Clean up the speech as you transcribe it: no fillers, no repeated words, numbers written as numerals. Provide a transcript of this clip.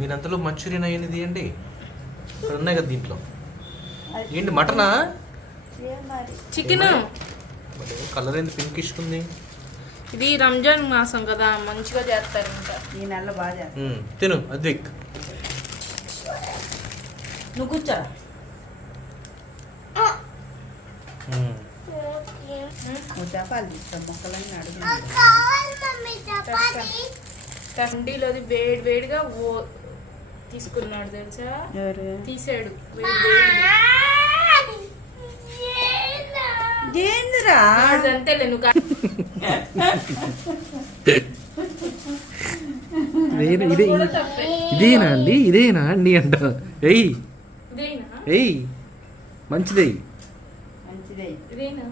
మీరంతలో Manchurian అయ్యింది తీయండి. ఇక్కడ ఉన్నాయి కదా దీంట్లో. ఏంటి మటనా చికెన్? కలర్ ఏంది పింకిష్ ఉంది? ఇది రంజాన్ మాసం కదా, మంచిగా చేస్తారు ఇంకా ఈ నెల బాగా చేస్తారు. తిను అద్విక్. నువ్వు కూర్చోరా. చపాలి మొక్కలన్నీ అడుగు. కండీలోది వేడి వేడిగా తీసుకున్నాడు తెలుసా? తీసాడు అంతేలే నువ్వు. ఇదేనా అండి, ఇదేనా అండి అంట. ఎయ్ ఎయ్ మంచిదే. ఇదేనా?